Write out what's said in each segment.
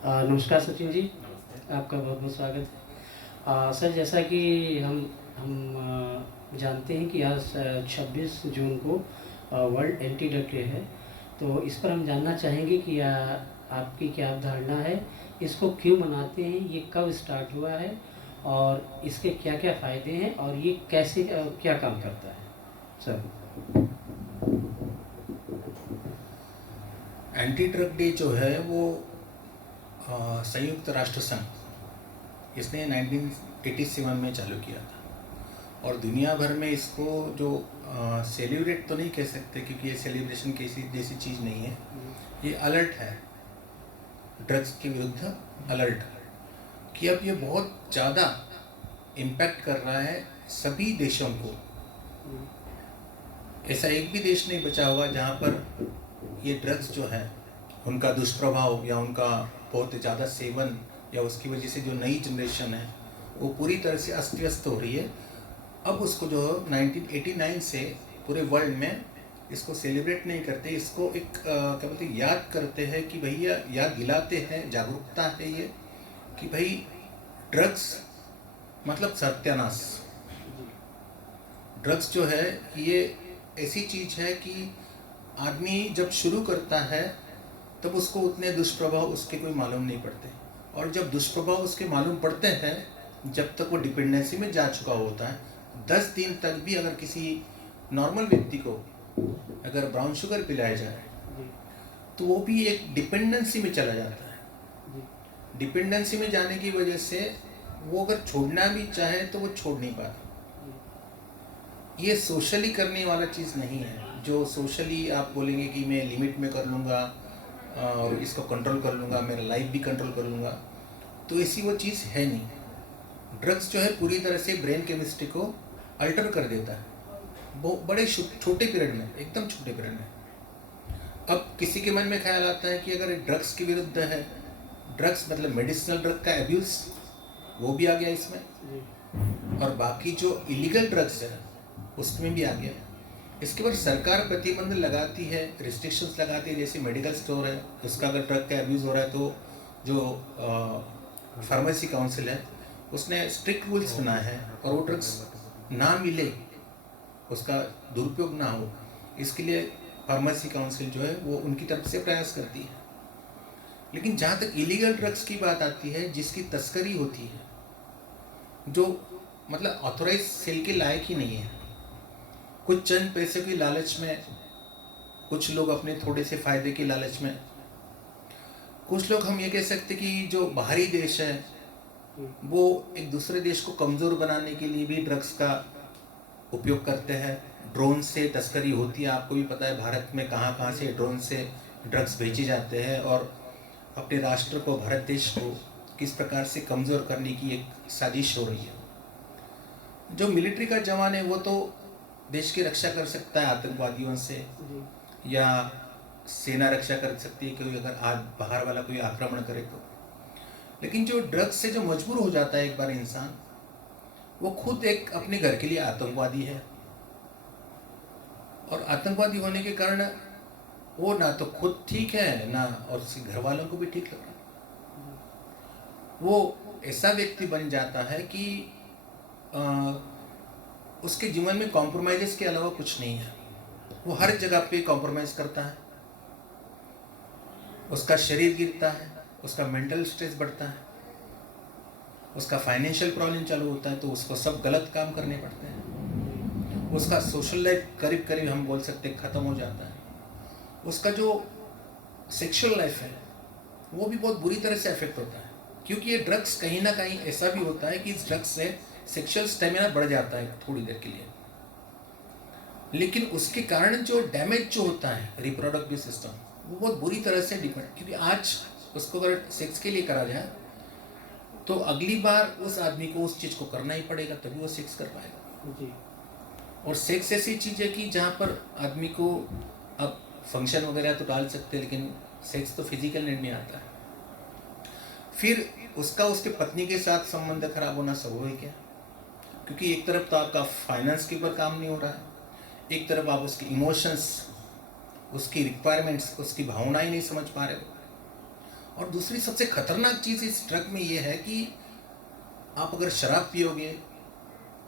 नमस्कार सचिन जी, आपका बहुत-बहुत स्वागत है। सर जैसा कि हम जानते हैं कि आज 26 जून को वर्ल्ड एंटी ड्रग डे है, तो इस पर हम जानना चाहेंगे कि आपकी क्या अवधारणा है? इसको क्यों मनाते हैं? ये कब स्टार्ट हुआ है? और इसके क्या-क्या फ़ायदे हैं और ये कैसे क्या काम करता है? सर। एंटी ड्रग डे जो है वो संयुक्त राष्ट्र संघ इसने 1987 में चालू किया था और दुनिया भर में इसको जो सेलिब्रेट तो नहीं कह सकते क्योंकि ये सेलिब्रेशन किसी जैसी चीज़ नहीं है, ये अलर्ट है, ड्रग्स के विरुद्ध अलर्ट कि अब ये बहुत ज़्यादा इम्पैक्ट कर रहा है सभी देशों को। ऐसा एक भी देश नहीं बचा होगा जहाँ पर ये ड्रग्स जो है उनका दुष्प्रभाव या उनका बहुत ज़्यादा सेवन या उसकी वजह से जो नई जनरेशन है वो पूरी तरह से अस्त व्यस्त हो रही है। अब उसको जो 1989 से पूरे वर्ल्ड में इसको सेलिब्रेट नहीं करते, इसको एक क्या बोलते हैं, याद करते हैं कि भैया याद दिलाते हैं, जागरूकता है ये कि भाई ड्रग्स मतलब सत्यानाश। ड्रग्स जो है ये ऐसी चीज़ है कि आदमी जब शुरू करता है तब उसको उतने दुष्प्रभाव उसके कोई मालूम नहीं पड़ते, और जब दुष्प्रभाव उसके मालूम पड़ते हैं जब तक वो डिपेंडेंसी में जा चुका होता है, 10 दिन तक भी अगर किसी नॉर्मल व्यक्ति को अगर ब्राउन शुगर पिलाया जाए तो वो भी एक डिपेंडेंसी में चला जाता है। डिपेंडेंसी में जाने की वजह से वो अगर छोड़ना भी चाहे तो वो छोड़ नहीं पाता। ये सोशली करने वाला चीज़ नहीं है, जो सोशली आप बोलेंगे कि मैं लिमिट में कर लूँगा और इसको कंट्रोल कर लूँगा, मेरा लाइफ भी कंट्रोल कर लूँगा, तो ऐसी वो चीज़ है नहीं। ड्रग्स जो है पूरी तरह से ब्रेन केमिस्ट्री को अल्टर कर देता है, वो बड़े छोटे पीरियड में, एकदम छोटे पीरियड में। अब किसी के मन में ख्याल आता है कि अगर ड्रग्स के विरुद्ध है, ड्रग्स मतलब मेडिसिनल ड्रग का एब्यूज़ वो भी आ गया इसमें, और बाकी जो इलीगल ड्रग्स है उसमें भी आ गया। इसके बाद सरकार प्रतिबंध लगाती है, रिस्ट्रिक्शंस लगाती है, जैसे मेडिकल स्टोर है उसका अगर ड्रग का अब्यूज़ हो रहा है तो जो फार्मेसी काउंसिल है उसने स्ट्रिक्ट रूल्स बनाए हैं, और वो ड्रग्स ना मिले, उसका दुरुपयोग ना हो, इसके लिए फार्मेसी काउंसिल जो है वो उनकी तरफ से प्रयास करती है। लेकिन जहाँ तक इलीगल ड्रग्स की बात आती है, जिसकी तस्करी होती है, जो मतलब ऑथोराइज सेल के लायक ही नहीं है, कुछ चंद पैसे की लालच में, कुछ लोग अपने थोड़े से फायदे के लालच में, कुछ लोग हम ये कह सकते कि जो बाहरी देश है वो एक दूसरे देश को कमज़ोर बनाने के लिए भी ड्रग्स का उपयोग करते हैं। ड्रोन से तस्करी होती है, आपको भी पता है भारत में कहाँ कहाँ से ड्रोन से ड्रग्स भेजे जाते हैं, और अपने राष्ट्र को, भारत देश को किस प्रकार से कमज़ोर करने की एक साजिश हो रही है। जो मिलिट्री का जवान है वो तो देश की रक्षा कर सकता है आतंकवादियों से, या सेना रक्षा कर सकती है कोई अगर आज बाहर वाला कोई आक्रमण करे तो। लेकिन जो ड्रग्स से जो मजबूर हो जाता है एक बार इंसान, वो खुद एक अपने घर के लिए आतंकवादी है, और आतंकवादी होने के कारण वो ना तो खुद ठीक है ना और उसके घर वालों को भी ठीक लग रहा है। वो ऐसा व्यक्ति बन जाता है कि उसके जीवन में कॉम्प्रोमाइज़ के अलावा कुछ नहीं है, वो हर जगह पे कॉम्प्रोमाइज़ करता है, उसका शरीर गिरता है, उसका मेंटल स्ट्रेस बढ़ता है, उसका फाइनेंशियल प्रॉब्लम चालू होता है, तो उसको सब गलत काम करने पड़ते हैं, उसका सोशल लाइफ करीब करीब हम बोल सकते ख़त्म हो जाता है, उसका जो सेक्सुअल लाइफ है वो भी बहुत बुरी तरह से अफेक्ट होता है, क्योंकि ये ड्रग्स कहीं ना कहीं ऐसा भी होता है कि इस ड्रग्स से सेक्सुअल स्टेमिना बढ़ जाता है थोड़ी देर के लिए, लेकिन उसके कारण जो डैमेज जो होता है रिप्रोडक्टिव सिस्टम वो बहुत बुरी तरह से डिपेंड, क्योंकि आज उसको अगर सेक्स के लिए करा जाए तो अगली बार उस आदमी को उस चीज़ को करना ही पड़ेगा, तभी वो सेक्स कर पाएगा जी। और सेक्स ऐसी चीज़ है कि जहाँ पर आदमी को अब फंक्शन वगैरह तो डाल सकते हैं, लेकिन सेक्स तो फिजिकल नीड में आता है। फिर उसका उसके पत्नी के साथ संबंध खराब होना स्वाभाविक है, क्योंकि एक तरफ तो आपका फाइनेंस के ऊपर काम नहीं हो रहा है, एक तरफ आप उसकी इमोशंस, उसकी रिक्वायरमेंट्स, उसकी भावनाएं नहीं समझ पा रहे हो, और दूसरी सबसे खतरनाक चीज़ इस ड्रग में ये है कि आप अगर शराब पियोगे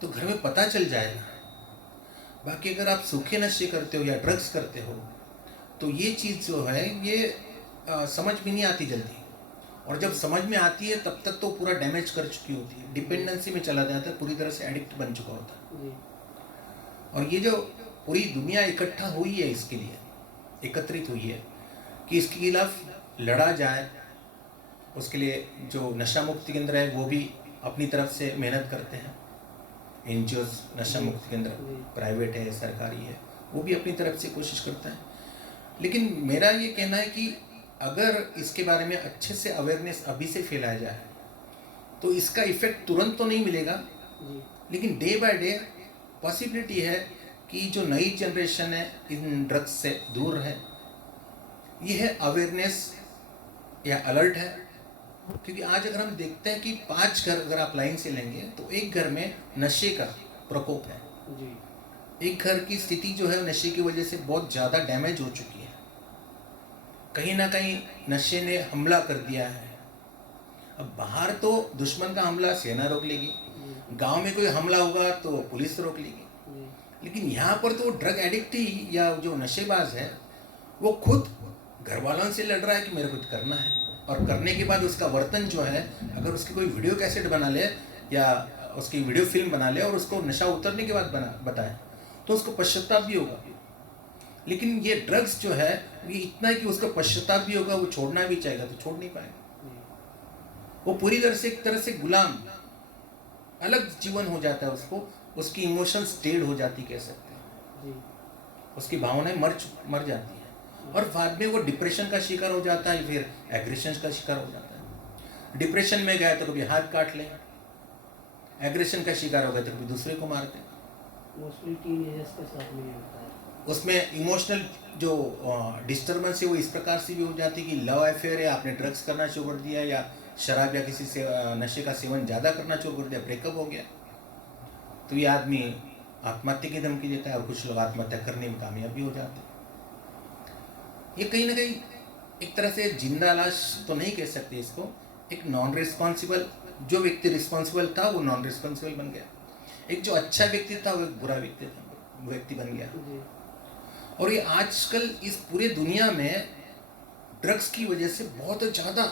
तो घर में पता चल जाएगा, बाकी अगर आप सूखे नशे करते हो या ड्रग्स करते हो तो ये चीज़ जो है ये समझ में नहीं आती जल्दी, और जब समझ में आती है तब तक तो पूरा डैमेज कर चुकी होती है, डिपेंडेंसी में चला जाता है, पूरी तरह से एडिक्ट बन चुका होता है। और ये जो पूरी दुनिया इकट्ठा हुई है इसके लिए, एकत्रित हुई है कि इसके खिलाफ लड़ा जाए, उसके लिए जो नशा मुक्ति केंद्र है वो भी अपनी तरफ से मेहनत करते हैं, एनजीओज नशा मुक्ति केंद्र प्राइवेट है सरकारी है, वो भी अपनी तरफ से कोशिश करता है। लेकिन मेरा ये कहना है कि अगर इसके बारे में अच्छे से अवेयरनेस अभी से फैलाया जाए तो इसका इफेक्ट तुरंत तो नहीं मिलेगा, लेकिन डे बाय डे पॉसिबिलिटी है कि जो नई जनरेशन है इन ड्रग्स से दूर है। ये है अवेयरनेस या अलर्ट है, क्योंकि आज अगर हम देखते हैं कि 5 घर अगर आप लाइन से लेंगे तो एक घर में नशे का प्रकोप है जी। एक घर की स्थिति जो है नशे की वजह से बहुत ज़्यादा डैमेज हो चुकी है, कहीं ना कहीं नशे ने हमला कर दिया है। अब बाहर तो दुश्मन का हमला सेना रोक लेगी, गांव में कोई हमला होगा तो पुलिस रोक लेगी, लेकिन यहाँ पर तो ड्रग एडिक्ट ही या जो नशेबाज है वो खुद घर वालों से लड़ रहा है कि मेरे को करना है, और करने के बाद उसका वर्तन जो है, अगर उसकी कोई वीडियो कैसेट बना ले या उसकी वीडियो फिल्म बना ले और उसको नशा उतरने के बाद बताए तो उसको पश्चाताप भी होगा। लेकिन ये ड्रग्स जो है ये इतना है कि उसका पश्चाताप भी होगा, वो छोड़ना भी चाहेगा तो छोड़ नहीं पाएगा, वो पूरी तरह से एक तरह से गुलाम अलग जीवन हो जाता है, उसको उसकी इमोशंस डेड हो जाती कह सकते हैं, उसकी भावनाएं मर जाती है, और बाद में वो डिप्रेशन का शिकार हो जाता है, फिर एग्रेशन का शिकार हो जाता है। डिप्रेशन में गया तो कभी हाथ काट ले, एग्रेशन का शिकार हो गया तो कभी दूसरे को मारते हैं। मोस्टली टीनेजर्स के साथ में होता है। उसमें इमोशनल जो डिस्टर्बेंस है वो इस प्रकार से भी हो जाती है कि लव अफेयर है, आपने ड्रग्स करना शुरू कर दिया या शराब या किसी से नशे का सेवन ज़्यादा करना शुरू कर दिया, ब्रेकअप हो गया, तो ये आदमी आत्महत्या की धमकी देता है, और कुछ लोग आत्महत्या करने में कामयाब भी हो जाते हैं। ये कहीं ना कहीं एक तरह से जिंदा लाश तो नहीं कह सकते इसको, एक नॉन रिस्पॉन्सिबल, जो व्यक्ति रिस्पॉन्सिबल था वो नॉन रिस्पॉन्सिबल बन गया, एक जो अच्छा व्यक्ति था वो एक बुरा व्यक्ति बन गया। और ये आजकल इस पूरे दुनिया में ड्रग्स की वजह से बहुत ज़्यादा,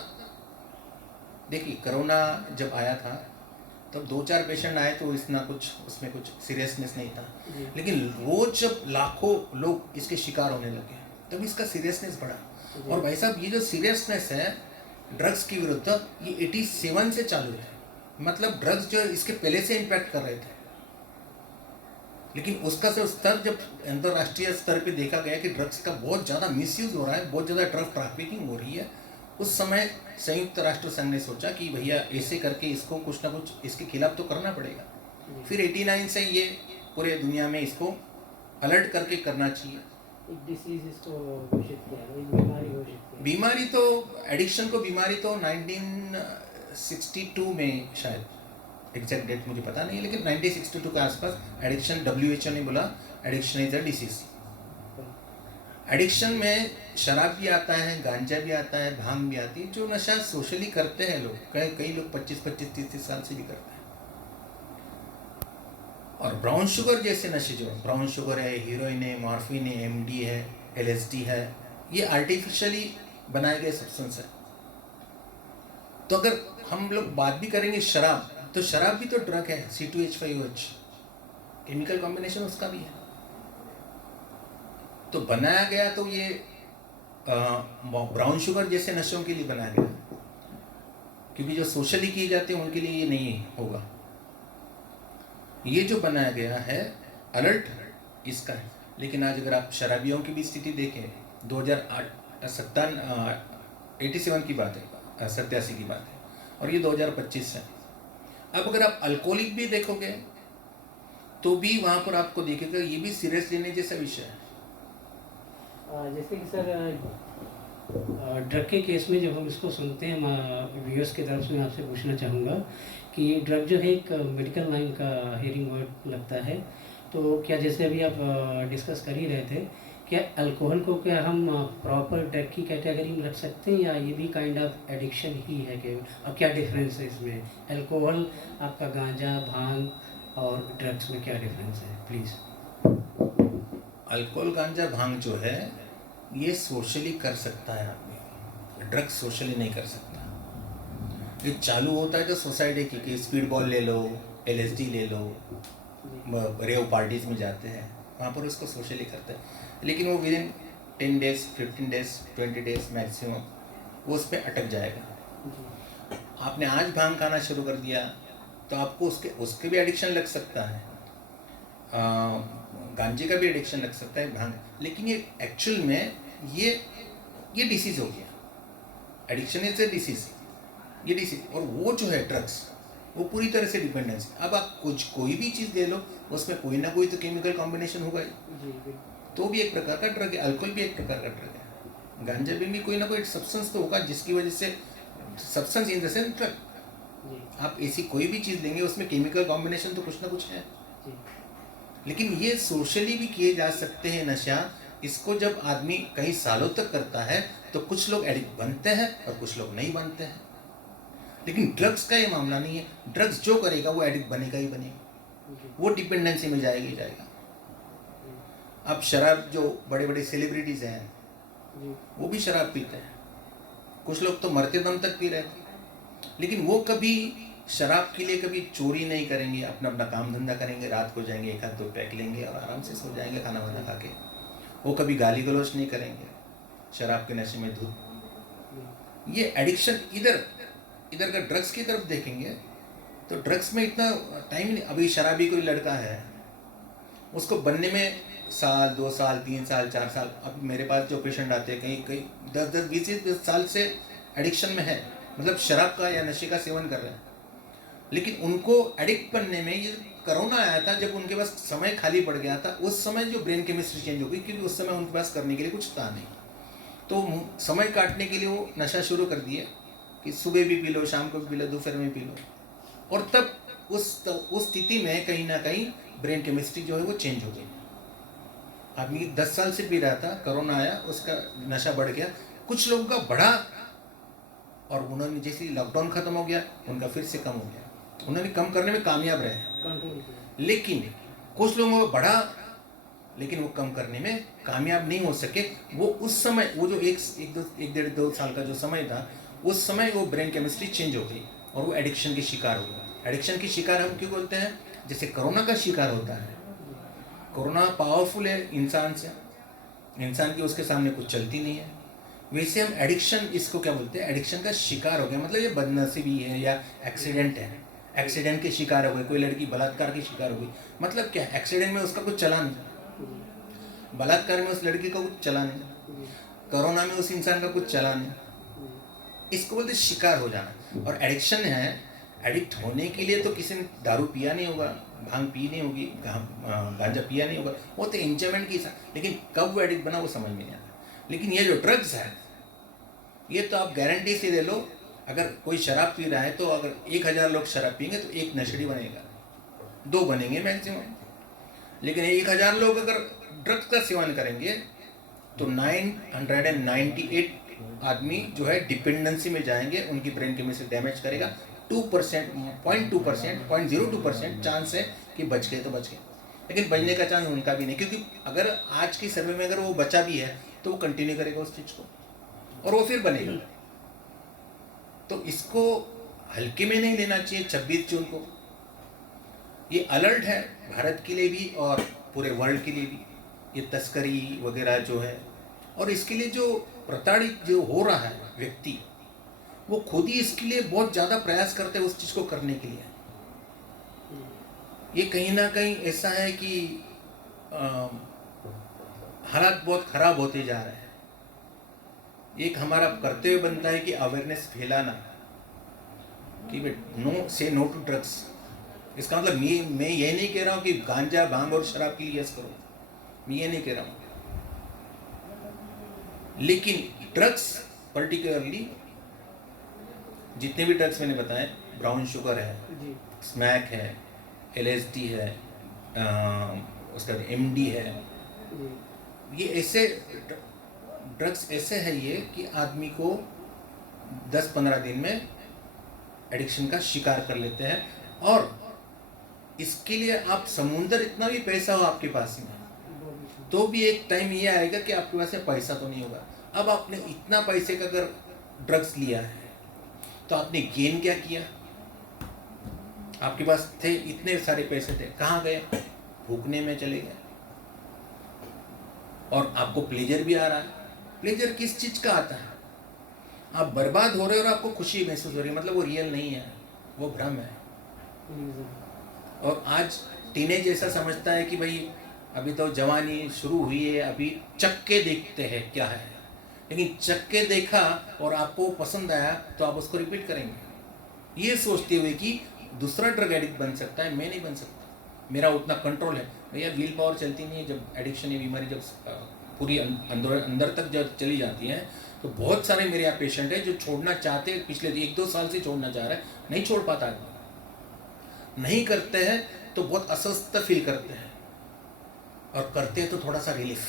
देखिए कोरोना जब आया था तब 2-4 पेशेंट आए तो इतना कुछ उसमें कुछ सीरियसनेस नहीं था, लेकिन रोज जब लाखों लोग इसके शिकार होने लगे तब इसका सीरियसनेस बढ़ा। और भाई साहब ये जो सीरियसनेस है ड्रग्स के विरुद्ध ये 87 से चालू है, मतलब ड्रग्स जो इसके पहले से इम्पैक्ट कर रहे थे, लेकिन उसका स्तर जब अंतर्राष्ट्रीय स्तर पे देखा गया कि ड्रग्स का बहुत ज़्यादा मिसयूज हो रहा है, बहुत ज़्यादा ड्रग ट्रैफिकिंग हो रही है, उस समय संयुक्त राष्ट्र संघ ने सोचा कि भैया ऐसे करके इसको कुछ ना कुछ इसके खिलाफ तो करना पड़ेगा। फिर 89 से ये पूरे दुनिया में इसको अलर्ट करके करना चाहिए। एक डिसीज इसको घोषित किया, एक बीमारी घोषित किया। बीमारी तो एडिक्शन को बीमारी तो 1962 में शायद, एग्जैक्ट डेट मुझे पता नहीं है, लेकिन 1962 के आसपास एडिक्शन WHO ने बोला addiction is a disease. Addiction में शराब भी आता है, गांजा भी आता है, भांग भी आती है, जो नशा सोशली करते हैं लोग, कई लोग 25-25, 30-30 साल से भी करते हैं। और ब्राउन शुगर जैसे नशे, जो ब्राउन शुगर है, हीरोइन है, मॉर्फिन है, MD है, LSD है, ये आर्टिफिशियली बनाए गए सब्सटेंस है। तो अगर हम लोग बात भी करेंगे शराब, तो शराब भी तो ड्रग है, C2H5OH केमिकल कॉम्बिनेशन उसका भी है। तो बनाया गया तो ये ब्राउन शुगर जैसे नशों के लिए बनाया गया, क्योंकि जो सोशली किए जाते हैं उनके लिए ये नहीं होगा। ये जो बनाया गया है अलर्ट इसका है। लेकिन आज अगर आप शराबियों की भी स्थिति देखें, 87 की बात है, 87 की बात है, और ये 2025 है। अब अगर आप अल्कोहलिक भी देखोगे तो भी वहाँ पर आपको देखेगा ये भी सीरियस लेने जैसा विषय है। जैसे कि सर ड्रग के केस में जब हम इसको सुनते हैं, व्यूअर्स की तरफ से मैं आपसे पूछना चाहूँगा कि ड्रग जो है एक मेडिकल लाइन का हेयरिंग वर्ड लगता है, तो क्या जैसे अभी आप डिस्कस कर ही रहे थे क्या अल्कोहल को क्या हम प्रॉपर ड्रग की कैटेगरी में रख सकते हैं, या ये भी काइंड ऑफ एडिक्शन ही है केवल? और क्या डिफरेंस है इसमें, अल्कोहल, आपका गांजा, भांग और ड्रग्स में क्या डिफरेंस है प्लीज़? अल्कोहल, गांजा, भांग जो है ये सोशली कर सकता है आदमी, ड्रग्स सोशली नहीं कर सकता। ये चालू होता है तो सोसाइटी की, कि स्पीड बॉल ले लो, LSD ले लो, रेव पार्टीज में जाते हैं, वहाँ पर उसको सोशली करते हैं, लेकिन वो with in 10 days, 15 days, 20 days maximum वो उस पर अटक जाएगा। आपने आज भांग खाना शुरू कर दिया तो आपको उसके भी एडिक्शन लग सकता है, गांजे का भी एडिक्शन लग सकता है, भांग। लेकिन ये एक्चुअल में ये डिसीज हो गया, एडिक्शन इज ए डिसीज, ये डिसीज। और वो जो है ड्रग्स, वो पूरी तरह से डिपेंडेंस। अब आप कोई भी चीज़ ले लो, उसमें कोई ना कोई तो केमिकल कॉम्बिनेशन होगा ही, तो भी एक प्रकार का ड्रग है। अल्कोहल भी एक प्रकार का ड्रग है, गांजा भी कोई ना कोई सब्सटेंस तो होगा जिसकी वजह से, substance in the sense drug. आप ऐसी कोई भी चीज़ लेंगे उसमें केमिकल कॉम्बिनेशन तो कुछ ना कुछ है। लेकिन ये सोशली भी किए जा सकते हैं नशा। इसको जब आदमी कई सालों तक करता है तो कुछ लोग एडिक्ट बनते हैं और कुछ लोग नहीं बनते हैं। लेकिन ड्रग्स का ये मामला नहीं है, ड्रग्स जो करेगा वो एडिक्ट बनेगा ही बनेगा, वो डिपेंडेंसी में जाएगा ही जाएगा। अब शराब, जो बड़े बड़े सेलिब्रिटीज़ हैं वो भी शराब पीते हैं, कुछ लोग तो मरते दम तक पी रहे थे, लेकिन वो कभी शराब के लिए कभी चोरी नहीं करेंगे, अपना अपना काम धंधा करेंगे, रात को जाएंगे, एक हाथ दो पैक लेंगे और आराम से सो जाएंगे खाना वाना खा के। वो कभी गाली गलौज नहीं करेंगे शराब के नशे में धुत। ये एडिक्शन इधर का ड्रग्स की तरफ देखेंगे तो ड्रग्स में इतना टाइम नहीं। अभी शराबी कोई लड़का है, उसको बनने में साल, 2 साल, 3 साल, 4 साल। अब मेरे पास जो पेशेंट आते हैं कहीं 10-10, 20 साल से एडिक्शन में है, मतलब शराब का या नशे का सेवन कर रहे हैं। लेकिन उनको एडिक्ट बनने में, ये कोरोना आया था जब उनके पास समय खाली पड़ गया था, उस समय जो ब्रेन केमिस्ट्री चेंज हो गई, क्योंकि उस समय उनके पास करने के लिए कुछ था नहीं, तो समय काटने के लिए वो नशा शुरू कर दिया कि सुबह भी पी लो, शाम को भी पी लो, दोपहर में पी लो। और तब उस स्थिति में कहीं ना कहीं ब्रेन केमिस्ट्री जो है वो चेंज हो गई। आदमी 10 साल से पी रहा था, कोरोना आया, उसका नशा बढ़ गया। कुछ लोगों का बढ़ा और उन्होंने, जैसे लॉकडाउन खत्म हो गया, उनका फिर से कम हो गया। उन्होंने कम करने में कामयाब रहे, लेकिन कुछ लोगों को बढ़ा लेकिन वो कम करने में कामयाब नहीं हो सके। वो उस समय, वो जो एक डेढ़ 2 साल का जो समय था, उस समय वो ब्रेन केमिस्ट्री चेंज हो गई और वो एडिक्शन के शिकार हो गए। एडिक्शन के शिकार हम क्यों बोलते हैं? जैसे कोरोना का शिकार होता है, कोरोना पावरफुल है इंसान से, इंसान की उसके सामने कुछ चलती नहीं है, वैसे हम एडिक्शन, इसको क्या बोलते हैं, एडिक्शन का शिकार हो गया। मतलब ये बदनसीबी है या एक्सीडेंट है, एक्सीडेंट के शिकार हो गए। कोई लड़की बलात्कार की शिकार हो गई, मतलब क्या, एक्सीडेंट में उसका कुछ चला नहीं, बलात्कार में उस लड़की का कुछ चला नहीं, कोरोना में उस इंसान का कुछ चला नहीं, इसको बोलते शिकार हो जाना। और एडिक्शन है, एडिक्ट होने के लिए तो किसी ने दारू पिया नहीं होगा, भांग पी नहीं होगी, गांजा पिया नहीं होगा, वो तो एंजॉयमेंट की साथ, लेकिन कब वो एडिक्ट बना वो समझ में नहीं आता। लेकिन ये जो ड्रग्स है, ये तो आप गारंटी से ले लो, अगर कोई शराब पी रहा है तो अगर 1000 लोग शराब पियेंगे तो एक नशेड़ी बनेगा, 2 बनेंगे मैक्सिमम। लेकिन 1000 लोग अगर ड्रग्स का सेवन करेंगे तो 998 आदमी जो है डिपेंडेंसी में जाएंगे, उनकी ब्रेन केमिस्ट्री डैमेज करेगा। 2%, 0.02% चांस है कि बच गए तो बच गए, लेकिन बचने का चांस उनका भी नहीं, क्योंकि अगर आज की सर्वे में अगर वो बचा भी है तो वो कंटिन्यू करेगा उस चीज़ को और वो फिर बनेगा। तो इसको हल्के में नहीं लेना चाहिए। 26 जून को ये अलर्ट है भारत के लिए भी और पूरे वर्ल्ड के लिए भी, ये तस्करी वगैरह जो है, और इसके लिए जो प्रताड़ित जो हो रहा है व्यक्ति, वो खुद ही इसके लिए बहुत ज़्यादा प्रयास करते हैं उस चीज़ को करने के लिए। ये कहीं ना कहीं ऐसा है कि हालात बहुत ख़राब होते जा रहे हैं। एक हमारा कर्तव्य बनता है कि अवेयरनेस फैलाना, कि नो, से नो टू ड्रग्स। इसका मतलब मैं ये नहीं कह रहा हूँ कि गांजा, भांग और शराब के लिए यस करो, मैं ये नहीं कह रहा हूँ, लेकिन ड्रग्स पर्टिकुलरली जितने भी ड्रग्स मैंने बताए, ब्राउन शुगर है, स्मैक है, LSD है, उसका MD है, ये ऐसे ड्रग्स ऐसे है ये कि आदमी को 10-15 दिन में एडिक्शन का शिकार कर लेते हैं। और इसके लिए आप समुंदर इतना भी पैसा हो आपके पास में, तो भी एक टाइम ये आएगा कि आपके पास में पैसा तो नहीं होगा। अब आपने इतना पैसे का अगर ड्रग्स लिया है तो आपने गेन क्या किया? आपके पास थे इतने सारे पैसे थे, कहाँ गए? भूखने में चले गए। और आपको प्लेजर भी आ रहा है। प्लेजर किस चीज का आता है? आप बर्बाद हो रहे हो और आपको खुशी महसूस हो रही है, मतलब वो रियल नहीं है, वो भ्रम है। और आज टीनेज ऐसा समझता है कि भाई अभी तो जवानी शुरू हुई है, अभी चक्के देखते हैं क्या है। लेकिन चक्के देखा और आपको पसंद आया तो आप उसको रिपीट करेंगे, ये सोचते हुए कि दूसरा ड्रग एडिक्ट बन सकता है, मैं नहीं बन सकता, मेरा उतना कंट्रोल है। भैया विल पावर चलती नहीं है। जब एडिक्शन या बीमारी जब पूरी अंदर तक जब चली जाती है तो बहुत सारे मेरे यहाँ पेशेंट है जो छोड़ना चाहते हैं, पिछले 1-2 साल से छोड़ना चाह रहा है, नहीं छोड़ पाता है। नहीं करते हैं तो बहुत अस्वस्थ फील करते हैं, और करते हैं तो थोड़ा सा रिलीफ,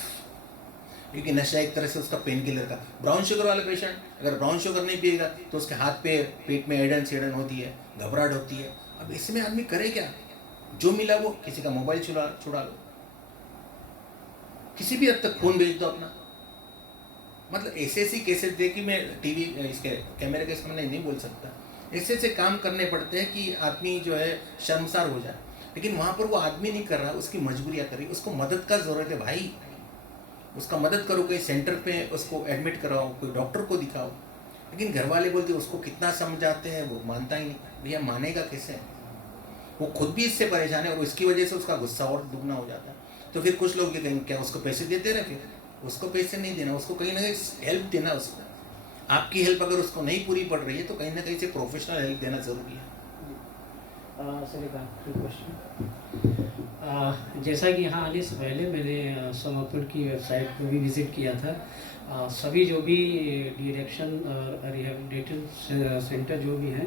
क्योंकि नशा एक तरह से उसका पेन किलर का। ब्राउन शुगर वाला पेशेंट अगर ब्राउन शुगर नहीं पिएगा तो उसके हाथ पे पेट में एड़न सेड़न होती है, घबराहट होती है। अब इसमें आदमी करे क्या? जो मिला वो, किसी का मोबाइल छुड़ा लो, किसी भी हद तक खून भेज दो अपना। मतलब ऐसे केसेस दे कि मैं टीवी इसके कैमरे के सामने नहीं बोल सकता, ऐसे काम करने पड़ते हैं कि आदमी जो है शर्मसार हो जाए। लेकिन वहाँ पर वो आदमी नहीं कर रहा, उसकी मजबूरियाँ कर रही, उसको मदद का ज़रूरत है भाई, उसका मदद करो, कहीं सेंटर पे उसको एडमिट कराओ, कोई डॉक्टर को दिखाओ। लेकिन घर वाले बोलते उसको कितना समझाते हैं, वो मानता ही नहीं। भैया मानेगा कैसे? वो खुद भी इससे परेशान है और इसकी वजह से उसका गुस्सा और दुगना हो जाता है। तो फिर कुछ लोग ये कहेंगे क्या उसको पैसे देते रहे? फिर उसको पैसे नहीं देना, उसको कहीं ना कहीं हेल्प देना। उसको आपकी हेल्प अगर उसको नहीं पूरी पड़ रही है तो कहीं ना कहीं से प्रोफेशनल हेल्प देना ज़रूरी है। जैसा कि यहाँ आने से पहले मैंने समर्पण की वेबसाइट को भी विज़िट किया था। सभी जो भी डिरेक्शन और रिहेबिलिटेशन सेंटर जो भी हैं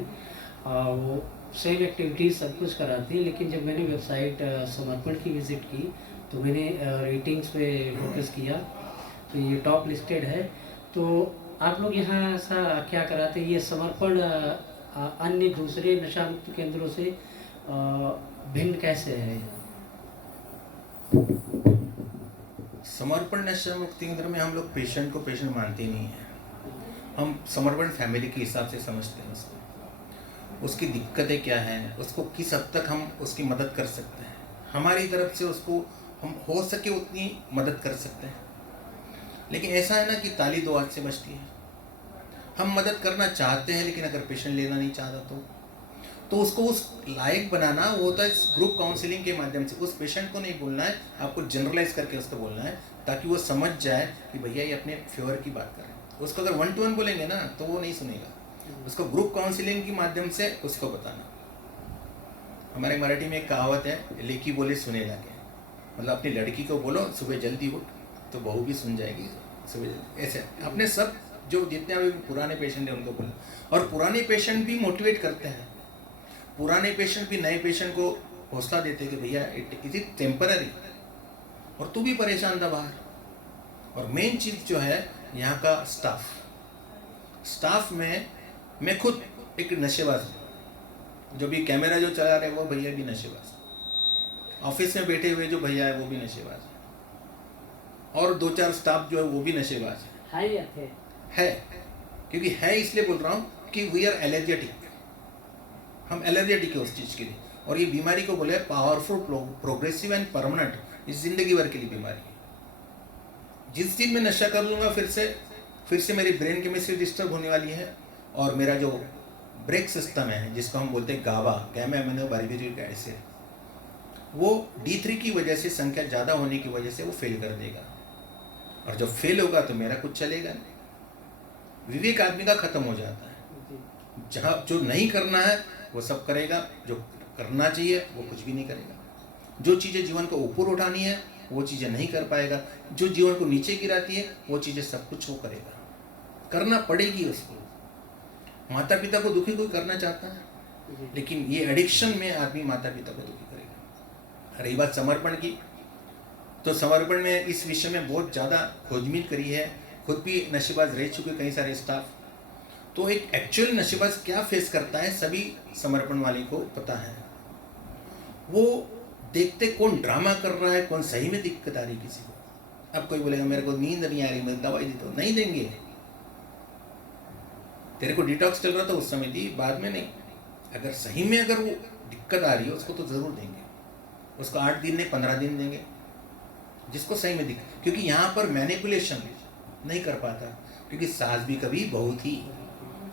वो सेम एक्टिविटीज़ सब कुछ कराती हैं। लेकिन जब मैंने वेबसाइट समर्पण की विज़िट की तो मैंने रेटिंग्स पे फोकस किया, तो ये टॉप लिस्टेड है। तो आप लोग यहाँ ऐसा क्या कराते हैं? ये समर्पण अन्य दूसरे नशा मुक्त केंद्रों से भिन्न कैसे है? समर्पण नशा मुक्ति केंद्र में हम लोग पेशेंट को पेशेंट मानते नहीं हैं। हम समर्पण फैमिली के हिसाब से समझते हैं उसको, उसकी दिक्कतें क्या हैं, उसको किस हद तक हम उसकी मदद कर सकते हैं। हमारी तरफ से उसको हम हो सके उतनी मदद कर सकते हैं। लेकिन ऐसा है ना कि ताली दो हाथ से बजती है। हम मदद करना चाहते हैं, लेकिन अगर पेशेंट लेना नहीं चाहता तो उसको उस लायक बनाना वो होता है ग्रुप काउंसलिंग के माध्यम से। उस पेशेंट को नहीं बोलना है, आपको जनरलाइज करके उसको बोलना है, ताकि वो समझ जाए कि भैया ये अपने फेवर की बात कर रहे हैं। उसको अगर 1-to-1 बोलेंगे ना तो वो नहीं सुनेगा। उसको ग्रुप काउंसलिंग के माध्यम से उसको बताना। हमारे मराठी में एक कहावत है, लेकी बोले सुने लगे। मतलब अपनी लड़की को बोलो सुबह जल्दी उठ, तो बहू भी सुन जाएगी सुबह जल्दी। ऐसे अपने सब जो जितने अभी पुराने पेशेंट हैं उनको बोलो। और पुराने पेशेंट भी मोटिवेट करते हैं, पुराने पेशेंट भी नए पेशेंट को हौसला देते हैं कि भैया इट इज टेम्पररी, और तू भी परेशान था बाहर। और मेन चीज़ जो है यहाँ का स्टाफ में मैं खुद एक नशेबाज हूँ। जो भी कैमरा जो चला रहे वो भैया भी नशेबाज, ऑफिस में बैठे हुए जो भैया है वो भी नशेबाज है, और 2-4 स्टाफ जो है वो भी नशेबाज है। क्योंकि है इसलिए बोल रहा हूँ कि वी आर एलर्जेटिक, हम एलर्जेटिक है उस चीज़ के लिए। और ये बीमारी को बोले पावरफुल, प्रोग्रेसिव एंड परमानेंट, इस जिंदगी भर के लिए बीमारी है। जिस दिन मैं नशा कर लूँगा फिर से मेरी ब्रेन केमिस्ट्री डिस्टर्ब होने वाली है, और मेरा जो ब्रेक सिस्टम है जिसको हम बोलते हैं गाबा, गैमा एमिनो बारबिटूरिक एसिड, वो D3 की वजह से, संख्या ज़्यादा होने की वजह से वो फेल कर देगा। और जब फेल होगा तो मेरा कुछ चलेगा नहीं। विवेक आदमी का खत्म हो जाता है। जहाँ जो नहीं करना है वो सब करेगा, जो करना चाहिए वो कुछ भी नहीं करेगा। जो चीज़ें जीवन को ऊपर उठानी है वो चीज़ें नहीं कर पाएगा, जो जीवन को नीचे गिराती है वो चीज़ें सब कुछ वो करेगा, करना पड़ेगी उसको। माता पिता को दुखी कोई करना चाहता है, लेकिन ये एडिक्शन में आदमी माता पिता को दुखी करेगा। रही बात समर्पण की, तो समर्पण में इस विषय में बहुत ज़्यादा खोजबीन करी है, खुद भी नशेबाज रह चुके कई सारे स्टाफ। तो एक एक्चुअल नशेबाज क्या फेस करता है सभी समर्पण वाले को पता है। वो देखते कौन ड्रामा कर रहा है, कौन सही में दिक्कत आ रही किसी को। अब कोई बोलेगा मेरे को नींद नहीं आ रही, मैं दवाई दी तो नहीं देंगे। तेरे को डिटॉक्स चल रहा था उस समय दी, बाद में नहीं। अगर सही में अगर वो दिक्कत आ रही है उसको तो ज़रूर देंगे, उसको 8 दिन नहीं 15 दिन देंगे, जिसको सही में दिक्कत। क्योंकि यहाँ पर मैनिपुलेशन नहीं कर पाता, क्योंकि सास भी कभी बहू थी।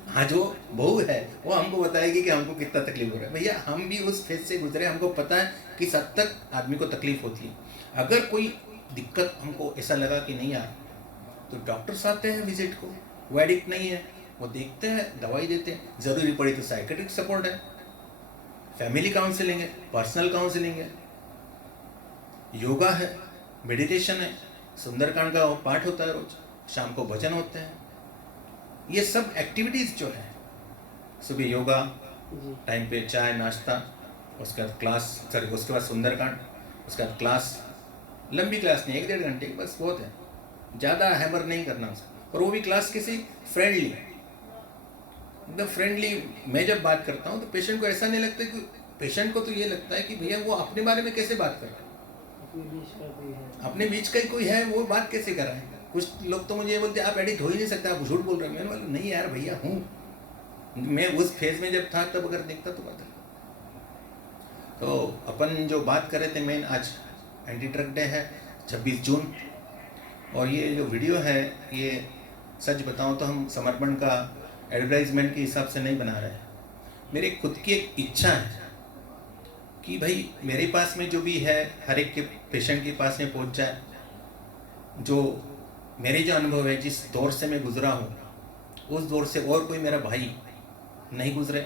हाँ, जो बहू है वो हमको बताएगी कि हमको कितना तकलीफ हो रहा है। भैया हम भी उस फेज से गुजरे, हमको पता है कि हद तक आदमी को तकलीफ होती है। अगर कोई दिक्कत हमको ऐसा लगा कि नहीं यार, तो डॉक्टर्स आते हैं विजिट को, वो एडिक्ट नहीं है, वो देखते हैं, दवाई देते हैं। ज़रूरी पड़ी तो साइकेट्रिक सपोर्ट है, फैमिली काउंसलिंग है, पर्सनल काउंसलिंग है, योगा है, मेडिटेशन है, सुंदरकांड का पाठ होता है रोज, शाम को भजन होते हैं। ये सब एक्टिविटीज़ जो है, सुबह योगा, टाइम पे चाय नाश्ता, उसके बाद क्लास, सॉरी उसके बाद सुंदरकांड, उसके बाद क्लास, लंबी क्लास नहीं, 1-1.5 घंटे की बस बहुत है, ज़्यादा हैमर नहीं करना उसको। और वो भी क्लास किसी फ्रेंडली, एकदम फ्रेंडली। मैं जब बात करता हूँ तो पेशेंट को ऐसा नहीं लगता कि, पेशेंट को तो ये लगता है कि भैया वो अपने बारे में कैसे बात कर रहा है, अपने बीच का ही कोई है, वो बात कैसे कर रहा है। कुछ लोग तो मुझे ये बोलते हैं आप एडिक्ट हो ही नहीं सकते, आप झूठ बोल रहे हैं। मैंने बोला नहीं यार भैया हूँ, मैं उस फेज में जब था तब अगर देखता तो बता। तो अपन जो बात कर रहे थे मेन, आज एंटी ड्रग डे है 26 जून, और ये जो वीडियो है ये सच बताऊं तो हम समर्पण का एडवर्टाइजमेंट के हिसाब से नहीं बना रहे हैं। मेरी खुद की एक इच्छा है कि भाई मेरे पास में जो भी है हर एक के पेशेंट के पास में पहुंच जाए। जो मेरे जो अनुभव है, जिस दौर से मैं गुजरा हूँ, उस दौर से और कोई मेरा भाई नहीं गुजरे।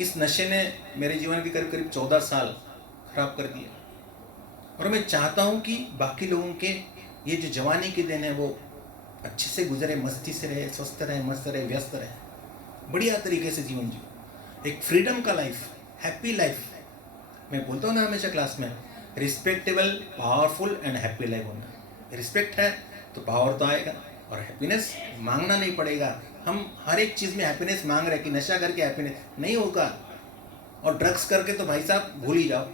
इस नशे ने मेरे जीवन के करीब करीब 14 साल खराब कर दिए, और मैं चाहता हूँ कि बाकी लोगों के ये जो जवानी के दिन है वो अच्छे से गुजरे, मस्ती से रहे, स्वस्थ रहे, मस्त रहे, व्यस्त रहे, बढ़िया तरीके से जीवन जियो, एक फ्रीडम का लाइफ, हैप्पी लाइफ। मैं बोलता हूँ ना हमेशा क्लास में, respectable, powerful and happy life होना। रिस्पेक्ट है तो पावर तो आएगा, और हैप्पीनेस मांगना नहीं पड़ेगा। हम हर एक चीज़ में हैप्पीनेस मांग रहे हैं कि नशा करके हैप्पीनेस नहीं होगा, और ड्रग्स करके तो भाई साहब भूल ही जाओ।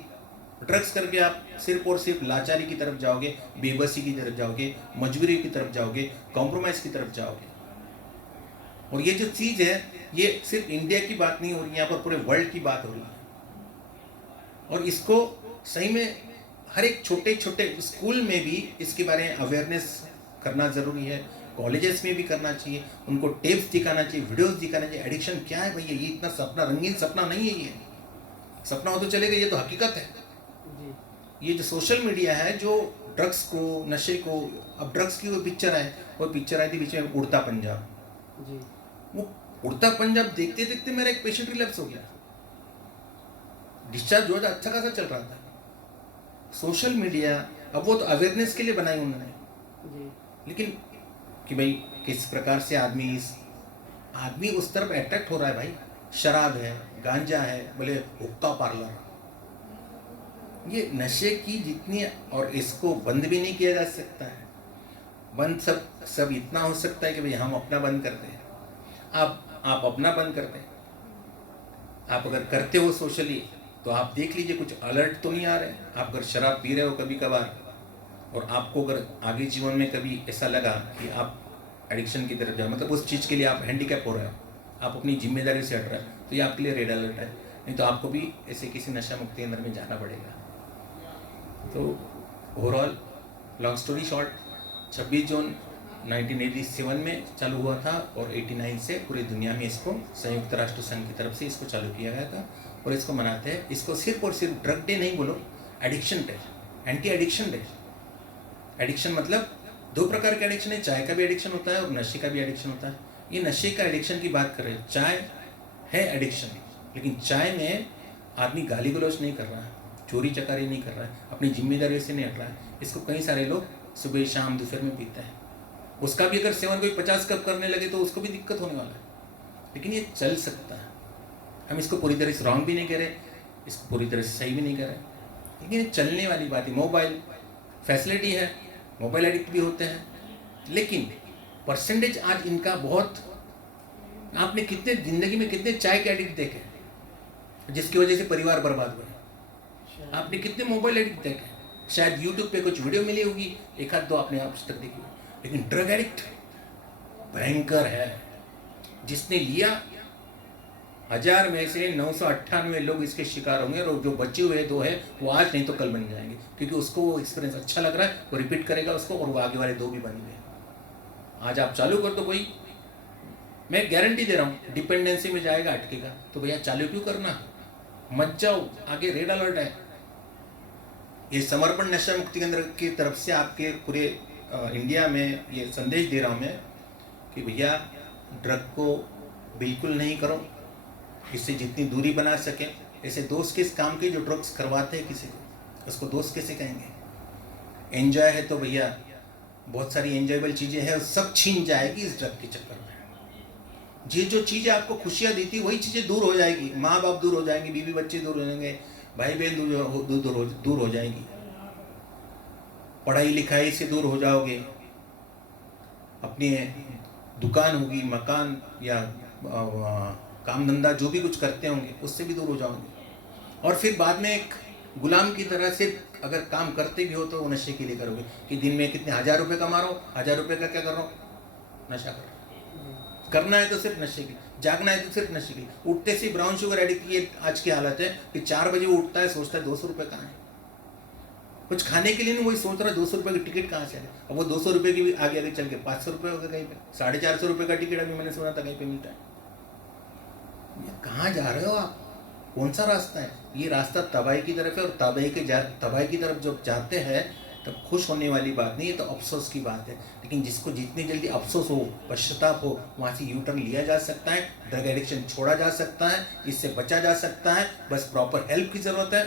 ड्रग्स करके आप सिर्फ और सिर्फ लाचारी की तरफ जाओगे, बेबसी की तरफ जाओगे, मजबूरी की तरफ जाओगे, कॉम्प्रोमाइज़ की तरफ जाओगे। और ये जो चीज़ है ये सिर्फ इंडिया की बात नहीं हो रही है, यहाँ पर पूरे वर्ल्ड की बात हो रही है। और इसको सही में हर एक छोटे छोटे स्कूल में भी इसके बारे में अवेयरनेस करना ज़रूरी है, कॉलेजेस में भी करना चाहिए, उनको टेप्स दिखाना चाहिए, वीडियोस दिखाना चाहिए। एडिक्शन क्या है भैया, ये इतना सपना, रंगीन सपना नहीं है, ये सपना हो तो चलेगा, ये तो हकीकत है। ये जो सोशल मीडिया है जो ड्रग्स को, नशे को, अब ड्रग्स की वो पिक्चर है, वो पिक्चर आई थी बीच में उड़ता पंजाब, वो उड़ता पंजाब देखते देखते मेरा एक पेशेंट रिलैप्स हो गया, डिस्चार्ज हो, अच्छा खासा चल रहा था। सोशल मीडिया, अब वो तो अवेयरनेस के लिए बनाई उन्होंने, लेकिन कि भाई किस प्रकार से आदमी उस तरफ अट्रैक्ट हो रहा है। भाई शराब है, गांजा है, बोले हुक्का पार्लर, ये नशे की जितनी, और इसको बंद भी नहीं किया जा सकता है। बंद सब इतना हो सकता है कि भाई हम अपना बंद करते हैं, आप अपना बंद करते हैं। आप अगर करते हो सोशली तो आप देख लीजिए कुछ अलर्ट तो नहीं आ रहे। आप अगर शराब पी रहे हो कभी कभार, और आपको अगर आगे जीवन में कभी ऐसा लगा कि आप एडिक्शन की तरफ जाओ, मतलब उस चीज़ के लिए आप हैंडीकैप हो रहे हो, आप अपनी जिम्मेदारी से हट रहे हो, तो ये आपके लिए रेड अलर्ट है। नहीं तो आपको भी ऐसे किसी नशा मुक्ति केंद्र में जाना पड़ेगा। तो ओवरऑल लॉन्ग स्टोरी शॉर्ट, 26 जून 1987 में चालू हुआ था, और 89 से पूरी दुनिया में इसको संयुक्त राष्ट्र संघ की तरफ से इसको चालू किया गया था, और इसको मनाते हैं। इसको सिर्फ और सिर्फ ड्रग डे नहीं बोलो, addiction day, anti addiction day. Addiction मतलब 2 प्रकार के एडिक्शन है, चाय का भी एडिक्शन होता है और नशे का भी एडिक्शन होता है। ये नशे का एडिक्शन की बात कर रहे हैं, चाय है एडिक्शन, लेकिन चाय में आदमी गाली गलौज नहीं कर रहा है, चोरी चकारी नहीं कर रहा है, अपनी जिम्मेदारी से नहीं हट रहा है। इसको कई सारे लोग सुबह शाम दोपहर में पीते हैं। उसका भी अगर सेवन कोई 50 कप करने लगे तो उसको भी दिक्कत होने वाला है, लेकिन ये चल सकता है। हम इसको पूरी तरह से रॉन्ग भी नहीं कह रहे, इसको पूरी तरह से सही भी नहीं कह रहे, लेकिन ये चलने वाली बात है। मोबाइल, फैसिलिटी है, मोबाइल एडिक्ट भी होते हैं, लेकिन परसेंटेज आज इनका बहुत, आपने कितने ज़िंदगी में कितने चाय के एडिक्ट देखे जिसकी वजह से परिवार बर्बाद हुए, आपने कितने मोबाइल एडिक्ट देखे, शायद यूट्यूब पे कुछ वीडियो मिली होगी, एक आध दो आपने आप तक देखी, लेकिन ड्रग एडिक्ट भयंकर है। जिसने लिया 1000 में से 998 लोग इसके शिकार होंगे, और जो बचे हुए 2 है वो आज नहीं तो कल बन जाएंगे, क्योंकि उसको वो एक्सपीरियंस अच्छा लग रहा है, वो रिपीट करेगा उसको, और वो आगे वाले 2 भी बन गए। आज आप चालू कर दो कोई, मैं गारंटी दे रहा हूँ डिपेंडेंसी में जाएगा, अटकेगा, तो भैया चालू क्यों करना, मत जाओ, आगे रेड अलर्ट है। ये समर्पण नशा मुक्ति केंद्र की तरफ से आपके पूरे इंडिया में ये संदेश दे रहा हूँ मैं कि भैया ड्रग को बिल्कुल नहीं करो, इससे जितनी दूरी बना सके। ऐसे दोस्त किस काम के जो ड्रग्स करवाते हैं किसी को, उसको दोस्त कैसे कहेंगे। एंजॉय है तो भैया बहुत सारी एंजॉयबल चीज़ें हैं, सब छीन जाएगी इस ड्रग के चक्कर में। ये जो चीज़ें आपको खुशियाँ देती वही चीज़ें दूर हो जाएगी, माँ बाप दूर हो जाएंगे, बीवी बच्चे दूर हो जाएंगे, भाई बहन दूर हो जाएंगी, पढ़ाई लिखाई से दूर हो जाओगे, अपनी दुकान होगी, मकान या काम धंधा जो भी कुछ करते होंगे उससे भी दूर हो जाओगे, और फिर बाद में एक गुलाम की तरह से अगर काम करते भी हो तो वो नशे के लिए करोगे कि दिन में कितने 1000 रुपये कमा रहा हूँ, 1000 रुपये का क्या कर रहा हूँ, नशा कर रहा हूँ। करना है तो सिर्फ नशे की, जागना है तो सिर्फ नशे की। उठते से ब्राउन शुगर एडिक्ट की आज की हालत है कि 4 बजे वो उठता है, सोचता है 200 रुपये कहाँ है, कुछ खाने के लिए नहीं, वही सोच रहा है 200 रुपये की टिकट कहाँ से है। अब वो 200 रुपये की भी आगे आगे चल के 500 रुपये हो गए, कहीं पे 450 रुपये का टिकट अभी मैंने सुना था कहीं पे मिलता है। कहाँ जा रहे हो आप, कौन सा रास्ता है, ये रास्ता तबाही की तरफ है, और तबाही की तरफ जब जाते हैं तब खुश होने वाली बात नहीं है, तो अफसोस की बात है। लेकिन जिसको जितनी जल्दी अफसोस हो, पश्चाताप हो, वहाँ से यू टर्न लिया जा सकता है, ड्रग एडिक्शन छोड़ा जा सकता है, इससे बचा जा सकता है। बस प्रॉपर हेल्प की ज़रूरत है,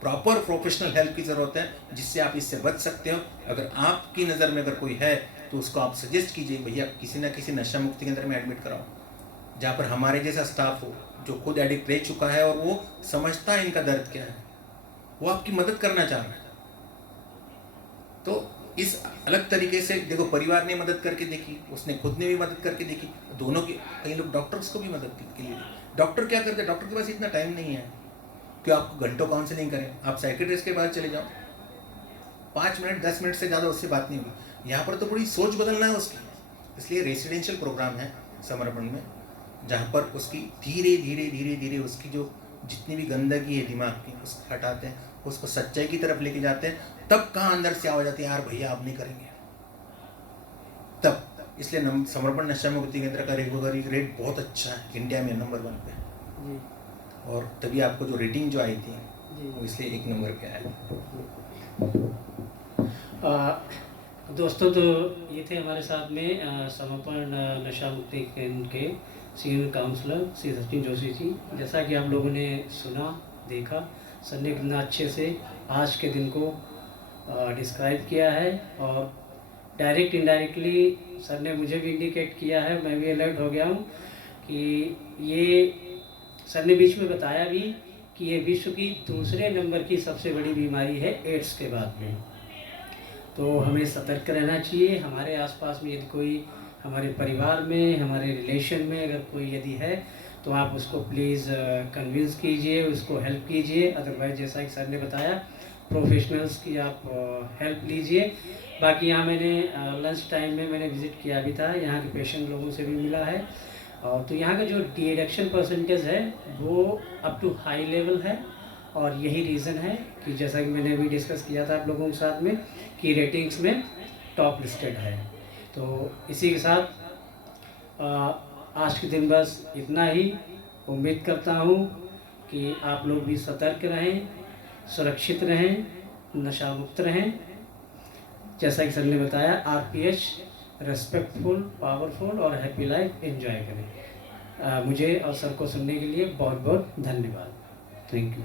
प्रॉपर प्रोफेशनल हेल्प की ज़रूरत है, जिससे आप इससे बच सकते हो। अगर आपकी नज़र में अगर कोई है तो उसको आप सजेस्ट कीजिए, भैया किसी ना किसी नशा मुक्ति केंद्र में एडमिट कराओ, जहाँ पर हमारे जैसा स्टाफ हो जो खुद एडिक्ट रह चुका है और वो समझता है इनका दर्द क्या है, वो आपकी मदद करना चाह रहा है। तो इस अलग तरीके से देखो, परिवार ने मदद करके देखी, उसने खुद ने भी मदद करके देखी, दोनों की। कई लोग डॉक्टर्स को भी मदद के लिए, डॉक्टर क्या करते हैं, डॉक्टर के पास इतना टाइम नहीं है कि आपको घंटों काउंसलिंग करें। आप साइकेट्रिस्ट के पास चले जाओ, 5 मिनट 10 मिनट से ज़्यादा उससे बात नहीं होगी। यहाँ पर तो पूरी सोच बदलना है उसकी, इसलिए रेसिडेंशियल प्रोग्राम है समर्पण में, जहाँ पर उसकी धीरे धीरे उसकी जो जितनी भी गंदगी है दिमाग की उसको हटाते हैं, उसको सच्चाई की तरफ लेके जाते हैं। तब कहाँ अंदर से आवाज आती है, यार भैया आप नहीं करेंगे तब। इसलिए समर्पण नशा मुक्ति केंद्र का रिकवरी रेट बहुत अच्छा है, इंडिया में नंबर 1 पे, और तभी आपको जो रेटिंग जो आई थी वो इसलिए 1 नंबर पे आया। दोस्तों, तो ये थे हमारे साथ में समर्पण नशा मुक्ति केंद्र के सीनियर काउंसलर श्री सचिन जोशी जी। जैसा कि आप लोगों ने सुना देखा, सर ने कितना अच्छे से आज के दिन को डिस्क्राइब किया है, और डायरेक्ट इनडायरेक्टली सर ने मुझे भी इंडिकेट किया है, मैं भी अलर्ट हो गया हूँ कि ये सर ने बीच में बताया भी कि ये विश्व की दूसरे नंबर की सबसे बड़ी बीमारी है एड्स के बाद में। तो हमें सतर्क रहना चाहिए। हमारे आसपास में यदि कोई हमारे परिवार में, हमारे रिलेशन में अगर कोई यदि है तो आप उसको प्लीज़ कन्विंस कीजिए, उसको हेल्प कीजिए। अदरवाइज जैसा कि सर ने बताया, प्रोफेशनल्स की आप हेल्प लीजिए। बाकी यहाँ मैंने लंच टाइम में मैंने विज़िट किया भी था, यहाँ के पेशेंट लोगों से भी मिला है, और तो यहाँ का जो डी एडिक्शन परसेंटेज है वो अप टू हाई लेवल है, और यही रीज़न है कि जैसा कि मैंने अभी डिस्कस किया था आप लोगों के साथ में कि रेटिंग्स में टॉप लिस्टेड है। तो इसी के साथ आज के दिन बस इतना ही। उम्मीद करता हूँ कि आप लोग भी सतर्क रहें, सुरक्षित रहें, नशा मुक्त रहें। जैसा कि सर ने बताया, RPH रेस्पेक्टफुल, पावरफुल और हैप्पी लाइफ एंजॉय करें। मुझे और सर को सुनने के लिए बहुत बहुत धन्यवाद। Thank you.